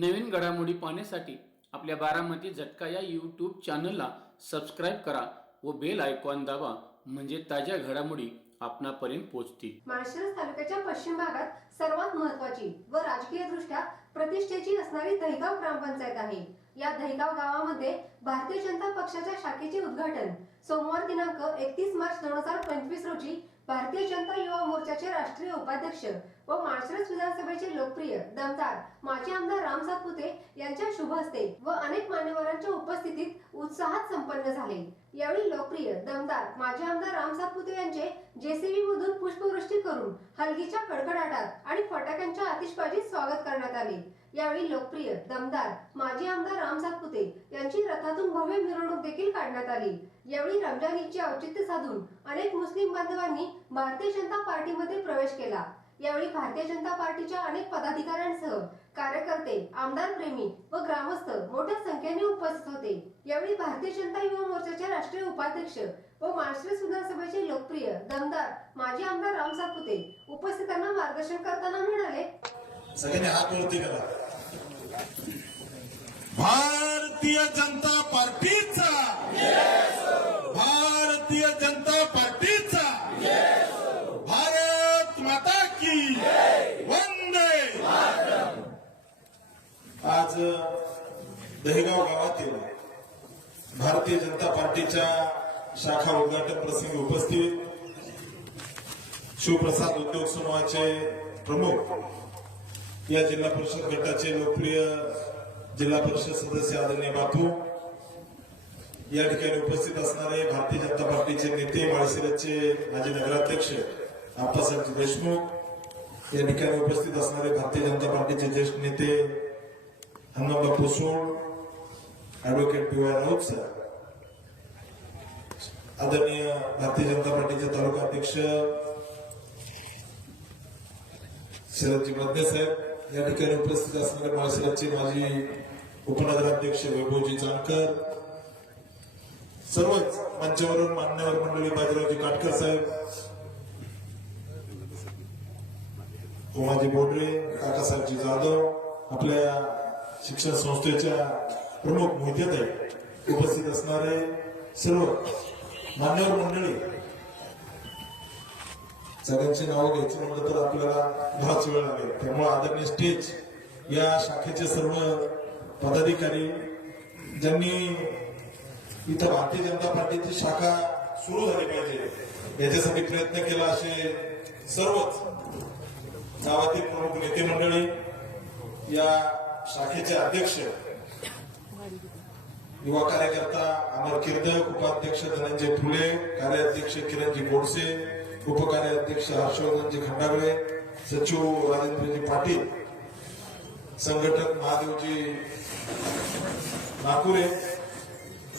नवीन घडामोडी पाहण्यासाठी आपल्या बारामती झटका या यूट्यूब चॅनलला सबस्क्राईब करा व बेल आयकॉन दाबा, म्हणजे ताज्या घडामोडी आपणापर्यंत पोहोचतील। माळशिरस तालुक्याच्या पश्चिम भागात सर्वात महत्त्वाची व राजकीय दृष्ट्या प्रतिष्ठेची असणारी दहिगाव ग्रामपंचायत आहे। या दहिगाव गावामध्ये भारतीय जनता पक्षाच्या शाखेचे उद्घाटन सोमवार दिनांक 31 मार्च 2025 रोजी भारतीय जनता युवा मोर्चाचे राष्ट्रीय उपाध्यक्ष व माळशिरस विधानसभेचे लोकप्रिय दमदार माजी आमदार राम सातपुते यांच्या शुभ हस्ते व अनेक मान्यवरांच्या उपस्थितीत उत्साहात संपन्न झाले। यावेळी लोकप्रिय दमदार माजी आमदार राम सातपुते यांचे जेसीबी मधून पुष्पवृष्टी करून हलगीच्या कडकडाटात आणि फटाक्यांच्या आतिषबाजीत स्वागत करण्यात आले। यावेळी लोकप्रिय दमदार माजी आमदार राम सातपुते यांची रथातून भव्य मिरवणूक देखील काढण्यात आली। यावेळी रमजान ईदचे औचित्य साधून अनेक मुस्लिम बांधवांनी भारतीय जनता पार्टीमध्ये प्रवेश केला। यावेळी भारतीय जनता पार्टीच्या अनेक पदाधिकाऱ्यांसह कार्यकर्ते, आमदार प्रेमी व ग्रामस्थ मोठ्या संख्येने उपस्थित होते। यावेळी भारतीय जनता युवा मोर्चाचे राष्ट्रीय उपाध्यक्ष व माळशिरस विधानसभेचे लोकप्रिय दमदार माजी आमदार राम सातपुते उपस्थितांना मार्गदर्शन करताना म्हणाले, सगळ्यांनी हात वरती करा। भारतीय जनता पार्टीचा, भारतीय जनता पार्टीचा, भारत माता की वंदे मातरम। आज दहिगाव गावातील भारतीय जनता पार्टीच्या शाखा उद्घाटन प्रसंगी उपस्थित शिवप्रसाद उद्योग समूहाचे प्रमुख, या जिल्हा परिषद गटाचे लोकप्रिय जिल्हा परिषद सदस्य आदरणीय बापू, या ठिकाणी उपस्थित असणारे भारतीय जनता पार्टीचे नेते, माळशिरसचे माजी नगराध्यक्ष आप्पासाहेब देशमुख, या ठिकाणी उपस्थित असणारे भारतीय जनता पार्टीचे ज्येष्ठ नेते हनुमंतबापू सोड, ऍडव्होकेट पी.वाय. राऊत सर, आदरणीय भारतीय जनता पार्टीचे तालुका अध्यक्ष शरदजी मध्य साहेब, या ठिकाणी उपस्थित असणारे माळशिरसचे माजी उपनगराध्यक्ष वैभवजी जानकर, सर्वच मंचावरून मान्यवर मंडळी, बाजीरावजी काटकर साहेब, उमाजी बोडरे, काकासाहेबजी जाधव, आपल्या शिक्षण संस्थेच्या प्रमुख मोहितेताई, उपस्थित असणारे सर्व मान्यवर मंडळी, सगळ्यांची नावं घ्यायची म्हटलं तर आपल्याला बराच वेळ लागेल, त्यामुळे आदरणीय स्टेज या शाखेचे सर्व पदाधिकारी, ज्यांनी इथं भारतीय जनता पार्टीची शाखा सुरू झाली पाहिजे याच्यासाठी प्रयत्न केला, असे सर्वच गावातील प्रमुख नेते मंडळी, या शाखेचे अध्यक्ष, युवा कार्यकर्ता अमर किर्दक, उपाध्यक्ष धनंजय फुले, कार्याध्यक्ष किरणजी गोडसे, उपकार्याध्यक्ष हर्षवर्धनजी खंडागळे, सचिव राजेंद्रजी पाटील, संघटक महादेवजी नाकुरे,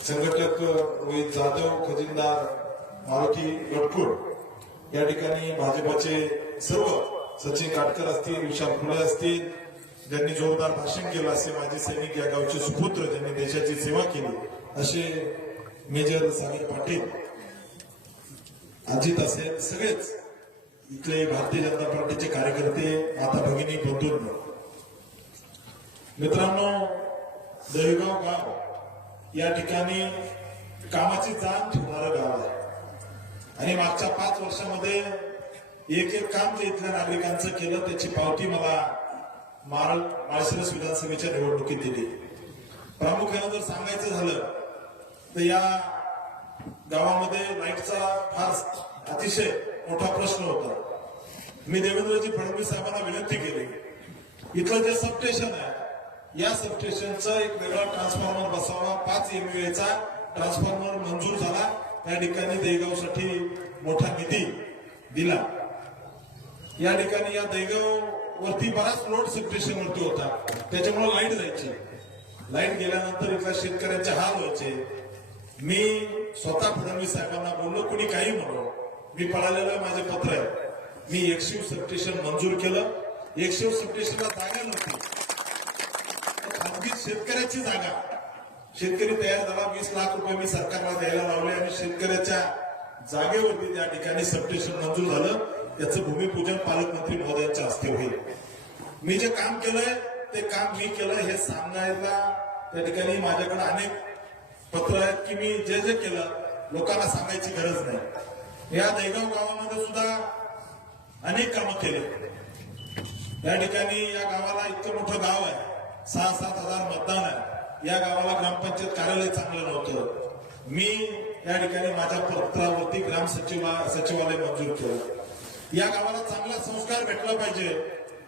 संघटक रोहित जाधव, खजिनदार मारुती गटकुळ, या ठिकाणी भाजपचे सर्व सचिन काटकर असतील, विशाल फुले असतील, ज्यांनी जोरदार भाषण केलं, असे माजी सैनिक, या गावचे सुपुत्र ज्यांनी देशाची सेवा केली, असे मेजर सागर पाटील, अजित असेल, सगळेच इथले भारतीय जनता पार्टीचे कार्यकर्ते, माता भगिनी, बंधूंनो, मित्रांनो, दहिगाव गाव या ठिकाणी कामाची जाण ठेवणारं गाव आहे आणि मागच्या 5 वर्षामध्ये एक एक काम जे इथल्या नागरिकांचं केलं त्याची पावती मला माळशिरस विधानसभेच्या निवडणुकीत दिली। प्रामुख्यानं जर सांगायचं झालं तर या गावामध्ये लाईटचा फार अतिशय मोठा प्रश्न होता। मी देवेंद्रजी फडणवीस साहेबांना विनंती केली, इथलं जे सबस्टेशन आहे या सबस्टेशनचा एक वेगळा ट्रान्सफॉर्मर बसवावा, 5 MVA चा ट्रान्सफॉर्मर मंजूर झाला, त्या ठिकाणी दहिगावसाठी मोठा निधी दिला। या ठिकाणी या दहिगाव वरती बराच लोड सबस्टेशन वरती होता, त्याच्यामुळे लाईट जायची, लाईट गेल्यानंतर इथल्या शेतकऱ्यांचे हाल व्हायचे। मी स्वतः फडणवीस साहेबांना बोललो, कुणी काही म्हणो, मी पळालेलं माझे पत्र आहे, मी एकशिव सबस्टेशन मंजूर केलं। एकशिव सबस्टेशनला जागा नव्हती, खाजगी शेतकऱ्याची जागा, शेतकरी तयार झाला, 20 लाख रुपये मी सरकारला द्यायला लावले आणि शेतकऱ्याच्या जागेवरती त्या ठिकाणी सबस्टेशन मंजूर झालं। त्याचं भूमिपूजन पालकमंत्री महोदयांच्या हस्ते होईल। मी जे काम केलंय ते काम मी केलं हे सांगायला त्या ठिकाणी माझ्याकडे अनेक पत्र आहेत की मी जे जे केलं लोकांना सांगायची गरज नाही. या दहीगाव गावामध्ये सुद्धा अनेक कामं केले. या ठिकाणी या गावाला इतकं मोठं गाव आहे, 6-7 हजार मतदान आहे. या गावाला ग्रामपंचायत कार्यालय चांगलं नव्हतं. मी या ठिकाणी माझ्या पत्रावरती सचिवालय मंजूर केलं. या गावाला चांगला संस्कार भेटला पाहिजे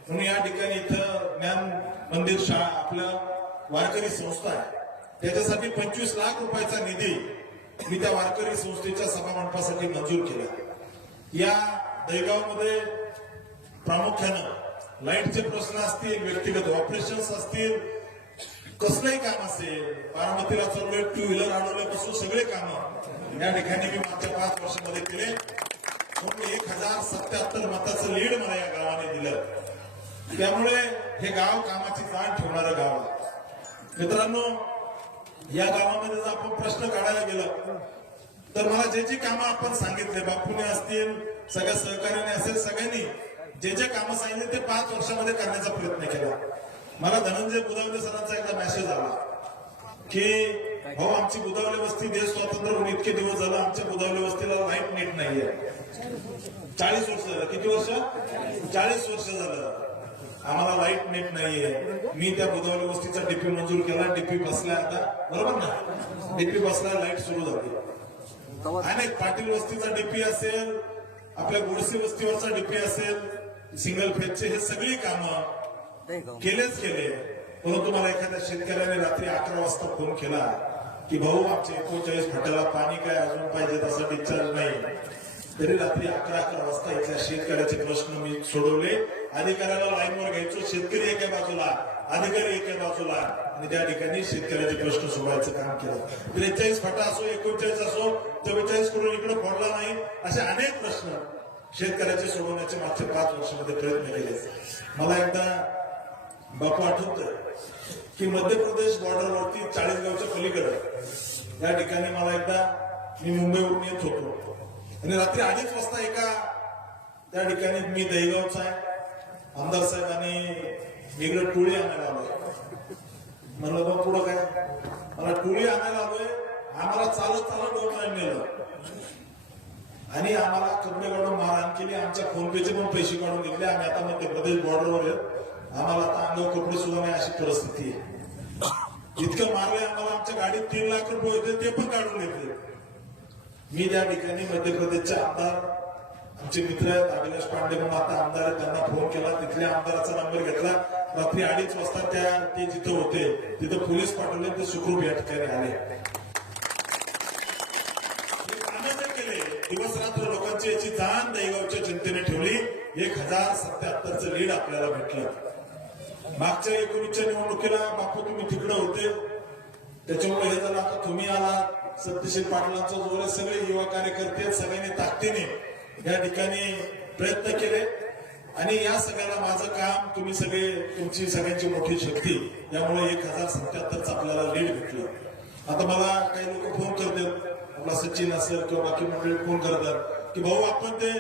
म्हणून या ठिकाणी इथं ज्ञान मंदिर शाळा आपल्या वारकरी संस्था आहे, त्याच्यासाठी 25 लाख रुपयाचा निधी मी त्या वारकरी संस्थेच्या सभामंडपासाठी मंजूर केला. या दहीगावमध्ये प्रामुख्यानं लाईटचे प्रश्न असतील, व्यक्तिगत ऑपरेशन्स असतील, कसलंही काम असेल, बारामतीला चाललोय, 2 व्हीलर अडवल्यापासून सगळे काम या ठिकाणी मी मागच्या 5 वर्षामध्ये केले. म्हणून 1077 मताचं लीड मला या गावाने दिलं. त्यामुळे हे गाव कामाची जाण ठेवणारं गाव आहे. मित्रांनो, या गावामध्ये जर आपण प्रश्न काढायला गेलो तर मला जे जे कामं आपण सांगितले, बापूने असतील, सगळ्या सहकार्याने असेल, सगळ्यांनी जे जे कामं सांगितले ते 5 वर्षामध्ये करण्याचा प्रयत्न केला. मला धनंजय बुधावले सरांचा एकदा मेसेज आला की भाऊ, आमची बुधावले वस्ती देश स्वातंत्र्य होऊन इतके दिवस झालं, आमच्या बुधावले वस्तीला लाईट नीट नाहीये. 40 वर्ष झालं. किती वर्ष? 40 वर्ष झालं आम्हाला लाईट नीट नाहीये. मी त्या बुधावले वस्तीचा डीपी मंजूर केला. डीपी बसला आता, बरोबर ना? डीपी बसला, लाईट सुरू झाली. अनेक पाटील वस्तीचा डीपी असेल, आपल्या गोडसे वस्तीवरचा डीपी असेल, सिंगल फेजचे, हे सगळी कामं केलेच केले. परंतु मला एखाद्या शेतकऱ्याने रात्री 11 वाजता फोन केला की भाऊ, आमच्या 39 फाट्याला पाणी काय अजून पाहिजे, तसा डिस्चार्ज नाही. तरी रात्री 11 वाजता इथल्या शेतकऱ्याचे प्रश्न मी सोडवले. अधिकाऱ्याला लाईनवर घ्यायचो, शेतकरी एका बाजूला, अधिकारी एका बाजूला, आणि त्या ठिकाणी शेतकऱ्याचे प्रश्न सोडवायचं काम केलं. 43 फाटा असो, 39 असो, 44 करून इकडे फोडला नाही, असे अनेक प्रश्न शेतकऱ्याचे सोडवण्याचे मागच्या 5 वर्षामध्ये प्रयत्न केले. मला एकदा बापू आठवतंय की मध्य प्रदेश बॉर्डरवरती 40 गावच्या पलीकडे या ठिकाणी मला एकदा मी मुंबईवरून येत होतो आणि रात्री 2:30 वाजता एका त्या ठिकाणी, मी दहीगावचा आहे, आमदार साहेबांनी वेगळं टोळी आणायला आलोय. म्हणलं मग पुढं काय? मला टोळी आणायला आलोय. आम्हाला चालत चालत डोंगराने नेलं आणि आम्हाला कपडे काढून मारहाण केली. आमच्या फोन पेचे पण पैसे काढून घेतले. आम्ही आता मध्य प्रदेश बॉर्डरवर येत, आम्हाला आता अंगावर कपडे सुद्धा नाही अशी परिस्थिती आहे. इतकं मारले आम्हाला. आमच्या गाडीत 3 लाख रुपये होते, ते पण काढून घेतले. मी त्या ठिकाणी मध्य प्रदेशचे आमदार, आमचे मित्र आहेत अभिलाष पांडे म्हणून आता आमदार आहेत, त्यांना फोन केला. तिथल्या आमदाराचा नंबर घेतला. रात्री 2:30 वाजता ते जिथं होते तिथं पोलीस पाठवले. ते सुखरूप या ठिकाणी आले. केले दिवस रात्र लोकांची याची जाण दहीगावच्या जनतेने ठेवली. 1077चं लीड आपल्याला भेटलं. मागच्या 19च्या निवडणुकीला बापू तुम्ही तिकडे होते, त्याच्यामुळे हे झालं. आता तुम्ही आला, सत्यशील पाटलांचा जोर आहे, सगळे युवा कार्यकर्ते सगळ्यांनी ताकदीने या ठिकाणी प्रयत्न केले आणि या सगळ्याला माझं काम, तुम्ही सगळे, तुमची सगळ्यांची मोठी शक्ती, यामुळे 1077चं आपल्याला लीड भेटलं. आता मला काही लोक फोन करतात, आपला सचिन असेल किंवा बाकी मंडळी फोन करतात की भाऊ, आपण ते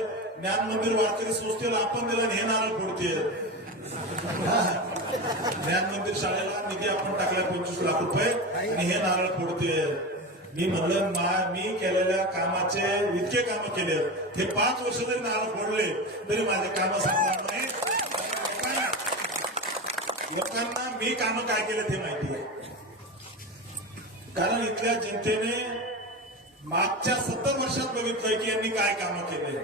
ज्ञान मंदिर वारकरी संस्थेला आपण दिला हे नारळ फोडते. ज्ञान मंदिर शाळेला निधी आपण टाकला 25 लाख रुपये आणि हे नारळ फोडते. मी म्हणलं, मी केलेल्या कामाचे इतके काम केले, हे 5 वर्ष जरी नारळ फोडले तरी माझे काम सांगणार नाही. लोकांना मी काम काय केले ते माहिती आहे. कारण इथल्या जनतेने मागच्या 70 वर्षात बघितलंय की यांनी काय कामं केले.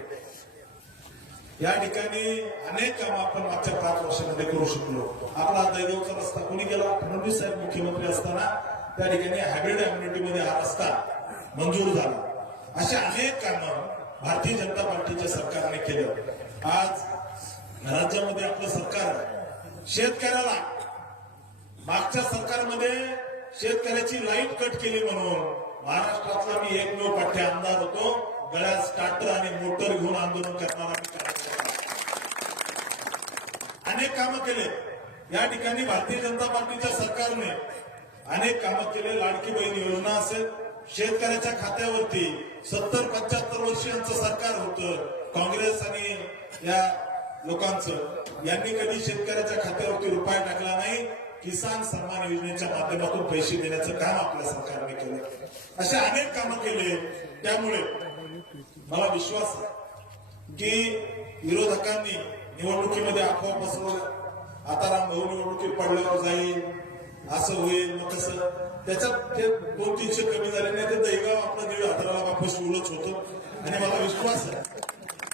या ठिकाणी अनेक कामं आपण मागच्या 5 वर्षामध्ये करू शकलो. आपला दहीगावचा रस्ता कोणी केला? फडणवीस साहेब मुख्यमंत्री असताना त्या ठिकाणी हायब्रिड कम्युनिटीमध्ये हा रस्ता मंजूर झाला. असे अनेक कामं भारतीय जनता पार्टीच्या सरकारने केलं. आज राज्यामध्ये आपलं सरकार शेतकऱ्याला, मागच्या सरकारमध्ये शेतकऱ्याची लाईट कट केली म्हणून महाराष्ट्रातला मी एकमेव पाठ्य आमदार होतो. गळ्यात स्टार्टर आणि मोटर घेऊन आंदोलन करणारा अनेक कामं केले. या ठिकाणी भारतीय जनता पार्टीच्या सरकारने अनेक कामं केले. लाडकी बहीण योजना असेल, शेतकऱ्याच्या खात्यावरती 70-75 वर्षांचं सरकार होतं. काँग्रेस आणि या लोकांचं यांनी कधी शेतकऱ्याच्या खात्यावरती रुपया टाकला नाही. किसान सन्मान योजनेच्या माध्यमातून पैसे देण्याचं काम आपल्या सरकारने केलं. असे अनेक कामं केले. त्यामुळे मला विश्वास आहे की विरोधकांनी निवडणुकीमध्ये अफवा पसरवल्या. आता रामभाऊ निवडणुकीत पडल्यावर जाईल, असं होईल, मग कसं, त्याच्यात ते 200-300 कमी झाले नाही. ते दहीगाव आपलं 1,500 वापस उलच होतं. आणि मला विश्वास आहे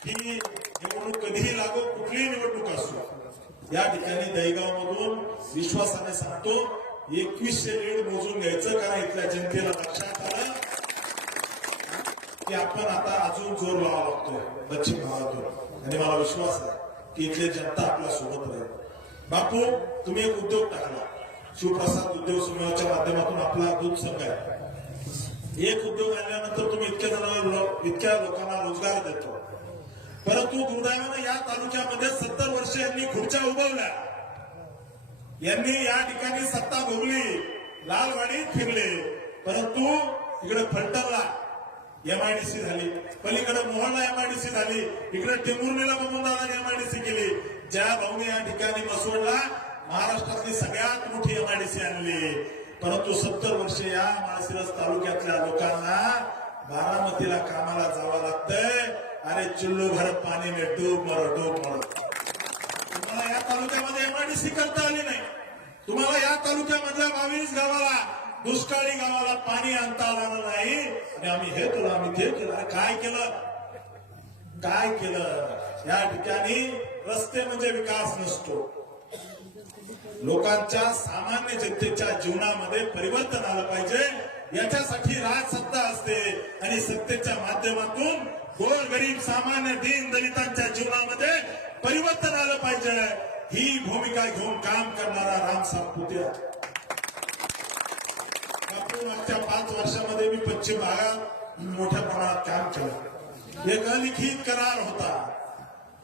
की निवडणूक कधीही लागो, कुठलीही निवडणूक असो, या ठिकाणी दहीगाव मधून विश्वासाने सांगतो 2100 लीड मोजून घ्यायचं. कारण इथल्या जनतेला लक्षात आलं की आपण आता अजून जोर लावा लागतोय पश्चिम भागातून. आणि मला विश्वास आहे की इथली जनता आपल्या सोबत राहील. बापू, तुम्ही एक उद्योग टाकला, शिवप्रसाद उद्योग समूहाच्या माध्यमातून आपला दूध संघ आहे. एक उद्योग आणल्यानंतर तुम्ही इतक्या लोकांना रोजगार देतो. परंतु दुर्दैवानं या तालुक्यामध्ये 70 वर्ष यांनी खुर्च्या उभवल्या. यांनी या ठिकाणी सत्ता भोगली, लालवाडीत फिरले. परंतु इकडे फलटणला एमआयडीसी झाली, पलीकडे मोहनला एमआयडीसी झाली, इकडे टेंभुर्णीला बबनदादांनी एमआयडीसी केली. ज्या भाऊने या ठिकाणी मसवडला महाराष्ट्रातली सगळ्यात मोठी एमआयडीसी आणली. परंतु 70 वर्ष या माळशिरस तालुक्यातल्या लोकांना बारामतीला कामाला जावं लागतंय. अरे चुल्लू भर पाणी में डूब मरो, डूब मरो. तुम्हाला या तालुक्यामध्ये एमआयडीसी करता आली नाही. तुम्हाला या तालुक्यामधल्या 22 गावाला, दुष्काळी गावाला पाणी आणता आलं नाही. आणि आम्ही हे केलं, आम्ही ते केलं. काय केलं, काय केलं? या ठिकाणी रस्ते म्हणजे विकास नसतो. लोकांच्या, सामान्य जनतेच्या जीवनामध्ये परिवर्तन आलं पाहिजे. याच्यासाठी राजसत्ता असते आणि सत्तेच्या माध्यमातून गोरगरीब, सामान्य, दीन दलितांच्या जीवनामध्ये परिवर्तन आलं पाहिजे. ही भूमिका घेऊन काम करणारा राम सातपुते. मागच्या 5 वर्षामध्ये मी पश्चिम भागात मोठ्या प्रमाणात काम केलं. एक अलिखित करार होता,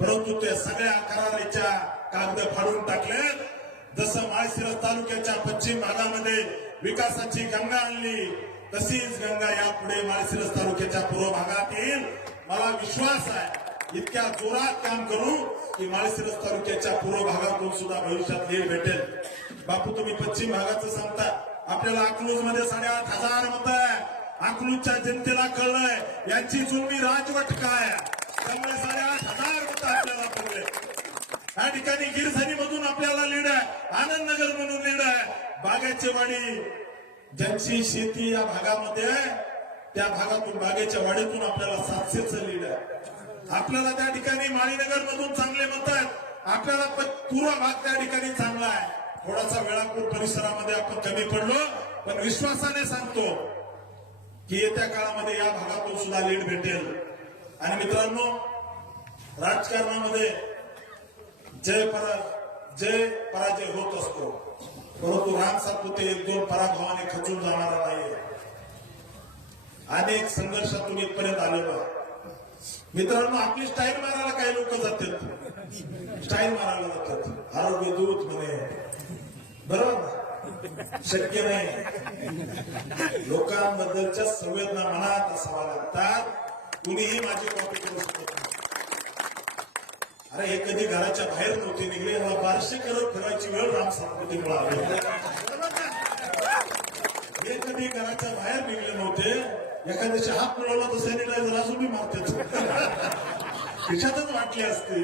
परंतु ते सगळ्या कराराच्या कागद फाडून टाकले. जसं माळशिरस तालुक्याच्या पश्चिम भागामध्ये विकासाची गंगा आणली, तशीच गंगा यापुढे माळशिरस तालुक्याच्या पूर्व भागात येईल. मला विश्वास आहे इतक्या जोरात काम करू की माळशिरस तालुक्याच्या पूर्व भागातून सुद्धा भविष्यात लीड भेटेल. बापू, तुम्ही पश्चिम भागाचं सांगता, आपल्याला अकलूज मध्ये 8,500 मतं आहे. अकलूजच्या जनतेला कळलंय यांची जुलमी राजवट काय, त्यामुळे 8,500 मतं आपल्याला पडले. या ठिकाणी गिरझरी मधून आपल्याला लीड आहे, आनंदनगर मधून लीड आहे, बागेची वाडी, ज्यांची शेती या भागामध्ये आहे त्या भागातून, बागेच्या वाडीतून आपल्याला 700चं लीड आहे. आपल्याला त्या ठिकाणी माळीनगर मधून चांगले मतं आहेत. आपल्याला पूर्व भाग त्या ठिकाणी चांगला आहे. थोडासा वेळापूर परिसरामध्ये आपण कमी पडलो, पण विश्वासाने सांगतो की येत्या काळामध्ये या भागातून सुद्धा लीड भेटेल. आणि मित्रांनो, राजकारणामध्ये जय पराजय होत असतो, परंतु राम सातपुते 1-2 पराभवाने खचून जाणारा नाहीये. अनेक संघर्षातून इथपर्यंत आलेलो आहे. मित्रांनो, आपली स्टाईल मारायला काही लोक जातात, स्टाईल मारायला जातात, आरोग्य दूत म्हणे, बरोबर शक्य नाही. लोकांबद्दलच्या संवेदना मनात असाव्या लागतात. कुणीही माझी कॉपी करू शकत नाही. अरे हे कधी घराच्या बाहेर नव्हते निघले, मला 1200 करत फिरायची वेळ राम सातपुतेमुळे आली. हे कधी घराच्या बाहेर निघले नव्हते. एखाद्याचे हात मिळवला तर सॅनिटायझर अजून बी मारते, खिशातच वाटले असते.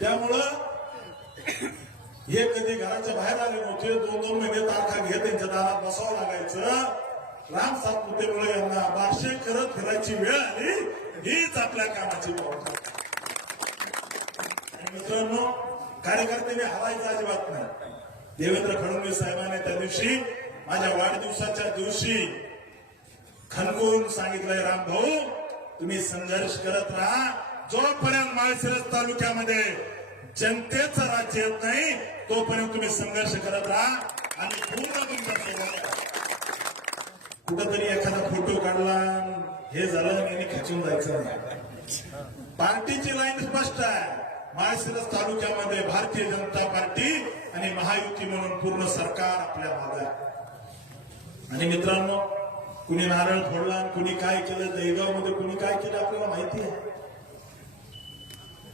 त्यामुळं हे कधी घराच्या बाहेर आले नव्हते. 2-2 महिने तारखा घेत त्यांच्या दारात बसावं लागायचं. राम सातपुतेमुळे यांना 1200 करत फिरायची वेळ आली. हीच आपल्या कामाची पावती. आणि मित्रांनो, कार्यकर्त्यांनी हरायचं अजिबात नाही. देवेंद्र फडणवीस साहेबांनी त्या दिवशी, माझ्या वाढदिवसाच्या दिवशी खणकून सांगितलंय, राम भाऊ तुम्ही संघर्ष करत राहा. जोपर्यंत माळशिरस तालुक्यामध्ये जनतेचं राज्य येत नाही तोपर्यंत तुम्ही संघर्ष करत राहा आणि पूर्ण तुमच्या कुठंतरी एखादा फोटो काढला, हे झालं आणि खचून जायचं नाही. पार्टीची लाईन स्पष्ट आहे. माळशिरस तालुक्यामध्ये भारतीय जनता पार्टी आणि महायुती म्हणून पूर्ण सरकार आपल्या मागे आहे. आणि मित्रांनो, कुणी नारळ फोडला, कुणी काय केलं, दहीगाव मध्ये कुणी काय केलं आपल्याला माहिती आहे.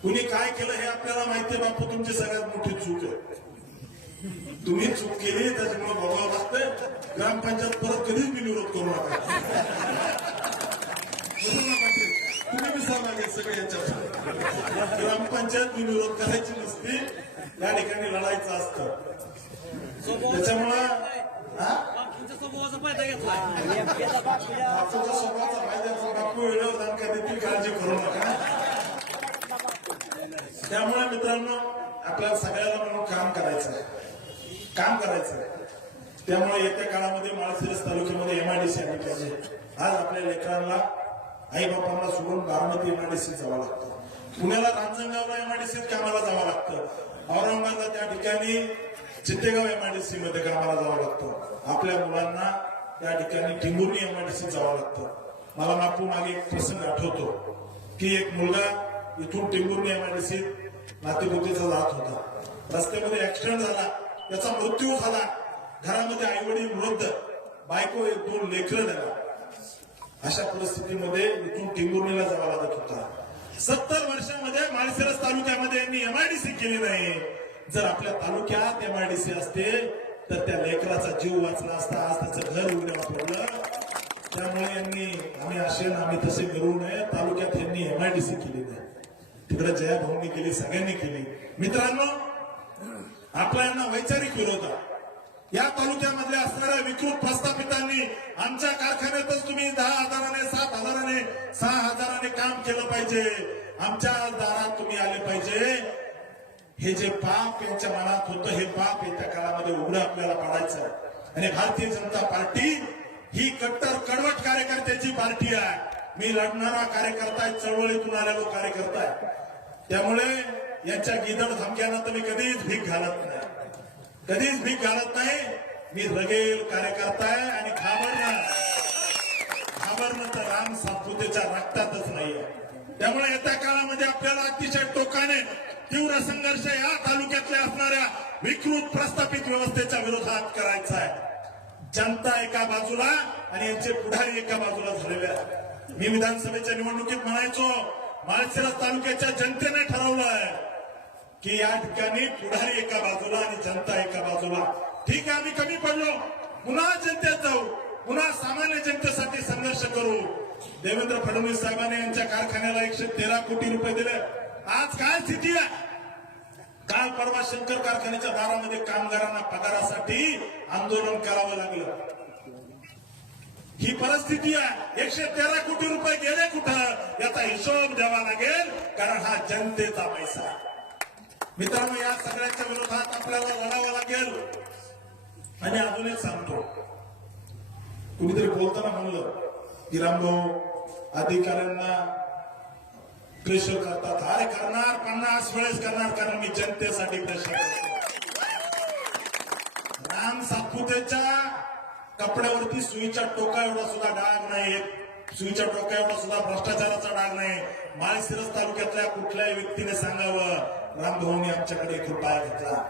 कुणी काय केलं हे आपल्याला माहितीये बापू, तुमची सगळ्यात मोठी चूक आहे. तुम्ही चूक केली त्याच्यामुळे बघावं लागतंय. ग्रामपंचायत परत कधीच मी विरोध करू नका. तुम्ही विसरला सगळे याच्यात. ग्रामपंचायत मी विरोध करायची नसती, या ठिकाणी लढायचं असतं. त्याच्यामुळं बापूचा स्वभावाचा फायदा बापू वेळेवर जाणकारी देतील, काळजी करू नका. त्यामुळे मित्रांनो आपल्याला सगळ्याला म्हणून काम करायचं आहे. त्यामुळे येत्या काळामध्ये माळशिरस तालुक्यामध्ये एमआयडीसी आली पाहिजे. आज आपल्या लेकरांना आई बापांना सोडून बारामती एमआयडीसी जावं लागतं, पुण्याला रांजणगावला एमआयडीसीत कामाला जावं लागतं, औरंगाबादला त्या ठिकाणी चित्तेगाव एमआयडीसी मध्ये कामाला जावं लागतं. आपल्या मुलांना त्या ठिकाणी टिंबुर्णी एमआयडीसी जावं लागतं. मला बापू मागे एक प्रसंग आठवतो की एक मुलगा इथून टिंबुर्णी एमआयडीसीत नातेपुतीचा जात होता. रस्त्यामध्ये ऍक्सिडेंट झाला, त्याचा मृत्यू झाला. घरामध्ये आई वडील वृद्ध, बायको, 1-2 लेकरं झाला. अशा परिस्थितीमध्ये इथून टिंबुर्णीला जावं लागत होता. 70 वर्षामध्ये माळशिरस तालुक्यामध्ये यांनी एमआयडीसी केली नाही. जर आपल्या तालुक्यात एमआयडीसी असते तर त्या लेकराचा जीव वाचला असता, आज त्याचं घर उघड्यावर पडलं. त्यामुळे आम्ही तसे करू नये. तालुक्यात यांनी एमआयडीसी केली नाही, तिकडे जया भाऊंनी केली, सगळ्यांनी केली. मित्रांनो आपला यांना वैचारिक विरोध आहे. या तालुक्यामधल्या असणाऱ्या विकृत प्रस्थापितांनी आमच्या कारखान्यातच तुम्ही 10,000, 7,000, 6,000 काम केलं पाहिजे, आमच्या दारात तुम्ही आले पाहिजे. हे जे पाप यांच्या मनात होतं, हे पाप येत्या काळामध्ये उघडं आपल्याला पाडायचं आहे. आणि भारतीय जनता पार्टी ही कट्टर कडवट कार्यकर्त्याची पार्टी आहे. मी लढणारा कार्यकर्ता आहे, चळवळीतून आलेलो कार्यकर्ता आहे. त्यामुळे यांच्या गिदड धमक्यांना तर मी कधीच भीक घालत नाही. मी रगेल कार्यकर्ता आहे आणि घाबरणं तर राम सातपुतेच्या रक्तातच नाहीये. त्यामुळे येत्या काळामध्ये आपल्याला अतिशय टोकाने तीव्र संघर्ष या तालुक्यातल्या असणाऱ्या विकृत प्रस्थापित व्यवस्थेच्या विरोधात करायचा आहे. जनता एका बाजूला आणि यांचे पुढारी एका बाजूला झालेले आहेत. मी विधानसभेच्या निवडणुकीत म्हणायचो, माळशिरस तालुक्याच्या जनतेने ठरवलंय की या ठिकाणी पुढारी एका बाजूला आणि जनता एका बाजूला. ठीक आहे, आम्ही कमी पडलो, पुन्हा जनतेत जाऊ, पुन्हा सामान्य जनतेसाठी संघर्ष करू. देवेंद्र फडणवीस साहेबांनी यांच्या कारखान्याला 113 कोटी रुपये दिले. आज काय स्थिती आहे? काल परवा शंकर कारखान्याच्या दारामध्ये कामगारांना पगारासाठी आंदोलन करावं लागलं. ही परिस्थिती आहे. 113 कोटी रुपये गेले कुठं याचा हिशोब द्यावा लागेल, कारण हा जनतेचा पैसा आहे. मित्रांनो या सगळ्याच्या विरोधात आपल्याला लढावं लागेल. आणि अजून एक सांगतो, कुणीतरी बोलताना म्हणलं की रामभाऊ अधिकाऱ्यांना प्रेशर करतात. अरे करणार, 50 वेळेस करणार, कारण मी जनतेसाठी प्रेशर करतो. राम सातपुतेच्या कपड्यावरती सुईच्या टोका एवढा सुद्धा डाग नाही, सुईच्या टोका एवढा सुद्धा भ्रष्टाचाराचा डाग नाही. माळशिरस तालुक्यातल्या कुठल्याही व्यक्तीने सांगावं रामभाऊंनी आमच्याकडे 1 रुपया घेतला.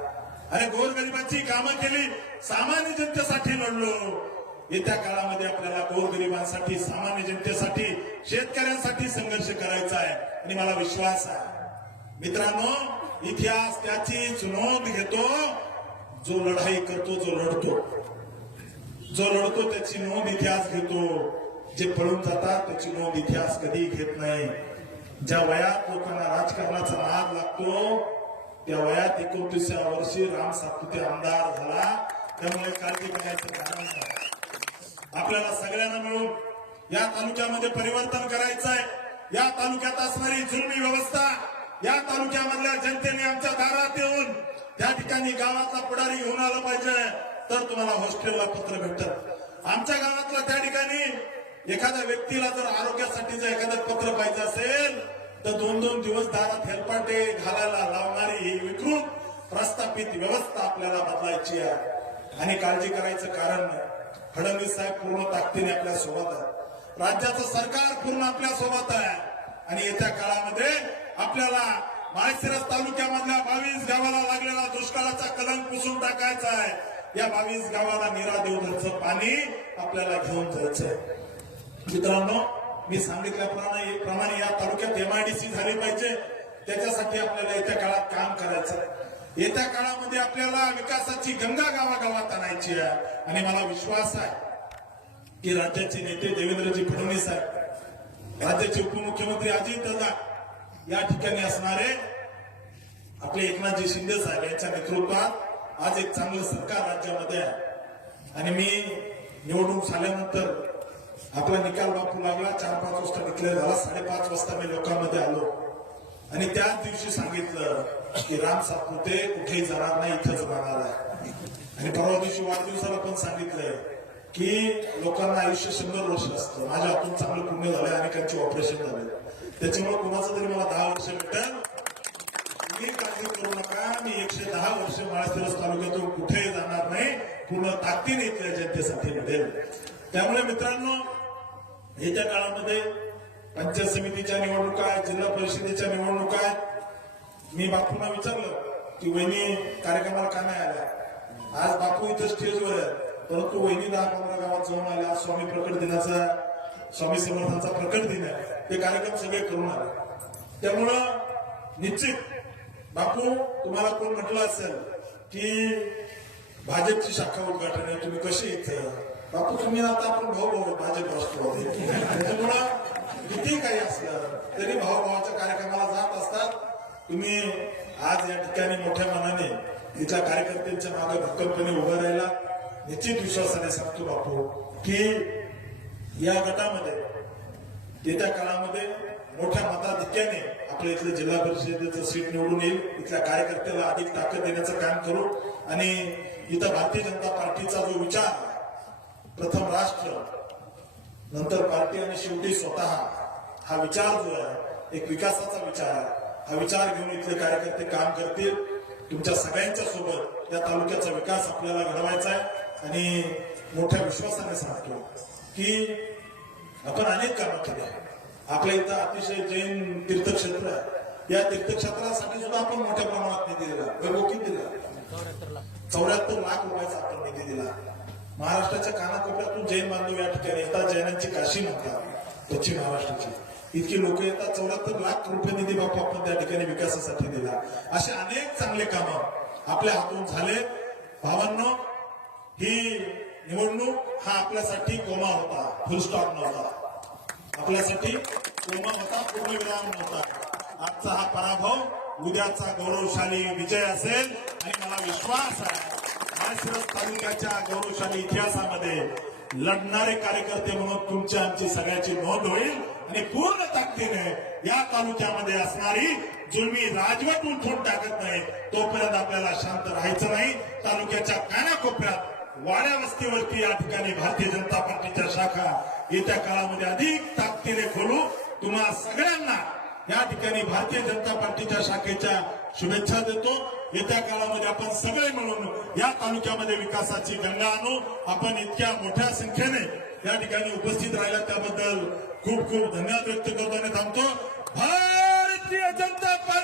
अरे गोरगरिबांची कामं केली, सामान्य जनतेसाठी लढलो. येत्या काळामध्ये आपल्याला गोरगरिबांसाठी, सामान्य जनतेसाठी, शेतकऱ्यांसाठी संघर्ष करायचा आहे. आणि मला विश्वास आहे मित्रांनो, इतिहास त्याचीच नोंद घेतो जो लढाई करतो, जो लढतो त्याची नोंद इतिहास घेतो. जे पळून जातात त्याची नोंद इतिहास कधी घेत नाही. ज्या वयात लोकांना राजकारणाचा नाद लागतो त्या वयात 29व्या वर्षी राम सातपुते आमदार झाला. त्यामुळे काळजी करण्याचं कारण नाही. आपल्याला सगळ्यांना मिळून या तालुक्यामध्ये परिवर्तन करायचं आहे. या तालुक्यात असणारी जुलमी व्यवस्था, या तालुक्यामधल्या जनतेने आमच्या दारात येऊन त्या ठिकाणी गावातला पुढारी घेऊन आला पाहिजे, तर तुम्हाला हॉस्टेलला पत्र भेटत. आमच्या गावातला त्या ठिकाणी एखाद्या व्यक्तीला जर आरोग्यासाठी जर एखादं पत्र पाहिजे असेल तर 2-2 दिवस दारात हेलपाटे घालायला लावणारी ही विकृत प्रस्थापित व्यवस्था आपल्याला बदलायची आहे. आणि काळजी करायचं कारण नाही. फडणवीस साहेब पूर्ण ताकदीने आपल्या सोबत आहे, राज्याचं सरकार पूर्ण आपल्या सोबत आहे. आणि येत्या काळामध्ये आपल्याला माळशिरस तालुक्यामधल्या 22 गावाला लागलेला दुष्काळाचा कलंक पुसून टाकायचा आहे. या 22 गावाला नीरा देवधरचं पाणी आपल्याला घेऊन जायचंय. मित्रांनो मी सांगितल्याप्रमाणे या तालुक्यात एमआयडीसी झाली पाहिजे. त्याच्यासाठी आपल्याला येत्या काळात काम करायचं. येत्या काळामध्ये आपल्याला विकासाची गंगा गावागावात आणायची आहे. आणि मला विश्वास आहे की राज्याचे नेते देवेंद्रजी फडणवीस आहेत, राज्याचे उपमुख्यमंत्री अजितदादा या ठिकाणी असणारे आपले एकनाथजी शिंदे साहेब यांच्या नेतृत्वात आज एक चांगलं सरकार राज्यामध्ये आहे. आणि मी निवडून झाल्यानंतर आपला निकाल बापू लागला, 4-5 वाजता डिक्लेअर झाला, 5:30 वाजता मी लोकांमध्ये आलो आणि त्याच दिवशी सांगितलं की राम सातपुते कुठेही जाणार नाही, इथंच राहणार आहे. आणि परवा दिवशी वाढदिवसाला पण सांगितलंय की लोकांना आयुष्य 100 वर्ष असतं. माझ्या हातून चांगलं पुण्य झालंय, अनेकांचे ऑपरेशन झाले, त्याच्यामुळे कुणाचं तरी मला 10 वर्ष भेटेल. तुम्ही काळजी करू नका, मी 110 वर्ष माळशिरस तालुक्यातून कुठेही जाणार नाही, पूर्ण ताकदीने इथल्या जनतेसाठी लढेल. त्यामुळे मित्रांनो, येत्या काळामध्ये पंचायत समितीच्या निवडणुका आहेत, जिल्हा परिषदेच्या निवडणुका आहेत. मी बापूंना विचारलं की वहिनी कार्यक्रमाला का नाही आल्या. आज बापू इथं स्टेजवर आहेत, परंतु वहिनी 10-15 गावात जाऊन आल्या. स्वामी प्रकट दिनाचा, स्वामी समर्थांचा प्रकट दिन आहे, ते कार्यक्रम सगळे करून आले. त्यामुळं निश्चित बापू, तुम्हाला कोण म्हटलं असेल की भाजपची शाखा उद्घाटन आहे, तुम्ही कसे इथं. बापू तुम्ही आता आपण भाऊ भाजप राष्ट्रवादी, त्याच्यामुळं किती काही असलं तरी भाऊभावाच्या कार्यक्रमाला जात असतात. तुम्ही आज या ठिकाणी मोठ्या मनाने तिथल्या कार्यकर्त्यांच्या मागे भक्कमपणे उभं राहिला. निश्चित विश्वासाने सांगतो बापू की या गटामध्ये येत्या काळामध्ये मोठ्या मताधिक्याने आपल्या इथलं जिल्हा परिषदेचं सीट निवडून येईल. इथल्या कार्यकर्त्याला अधिक ताकद देण्याचं काम करू. आणि इथं भारतीय जनता पार्टीचा जो विचार, प्रथम राष्ट्र, नंतर पार्टी आणि शेवटी स्वतः, हा विचार जो आहे एक विकासाचा विचार आहे. हा विचार घेऊन इथले कार्यकर्ते काम करतील. तुमच्या सगळ्यांच्या सोबत या तालुक्याचा विकास आपल्याला घडवायचा आहे. आणि मोठ्या विश्वासाने सांगतो की आपण अनेक कामं केली आहे. आपल्या इथं अतिशय जैन तीर्थक्षेत्र आहे, या तीर्थक्षेत्रासाठी सुद्धा आपण मोठ्या प्रमाणात निधी दिला. किती दिला? 74 लाख रुपयाचा आपण निधी दिला. महाराष्ट्राच्या कानाकोपऱ्यातून जैन बांधव या ठिकाणी येतात, जैनांची काशी म्हणतात पश्चिम महाराष्ट्राची. इतकी लोक येतात, 74 लाख रुपये निधी बापू आपण त्या ठिकाणी विकासासाठी दिला. असे अनेक चांगले कामं आपल्या हातून झाले. भावांनो, ही निवडणूक हा आपल्यासाठी कोमा होता, फुल स्टॉप नव्हता. आपल्यासाठी कोमा होता, पूर्णविराम नव्हता. आजचा हा पराभव उद्याचा गौरवशाली विजय असेल. आणि मला विश्वास आहे माळशिरस तालुक्याच्या गौरवशाली इतिहासामध्ये लढणारे कार्यकर्ते म्हणून तुमची आमची सगळ्याची नोंद होईल. आणि पूर्ण ताकदीने या तालुक्यामध्ये असणारी जुलमी राजवट उठून टाकत नाही तोपर्यंत आपल्याला शांत राहायचं नाही. तालुक्याच्या कानाकोपऱ्यात, वाड्या वस्तीवरती या ठिकाणी भारतीय जनता पार्टीच्या शाखा येत्या काळामध्ये अधिक ताकदीने खोलू. तुम्हा सगळ्यांना या ठिकाणी भारतीय जनता पार्टीच्या शाखेच्या शुभेच्छा देतो. येत्या काळामध्ये आपण सगळे मिळून या तालुक्यामध्ये विकासाची गंगा आणू. आपण इतक्या मोठ्या संख्येने या ठिकाणी उपस्थित राहिला त्याबद्दल खूप खूप धन्यवाद व्यक्त करतो आणि थांबतो. भारतीय जनता पार्टी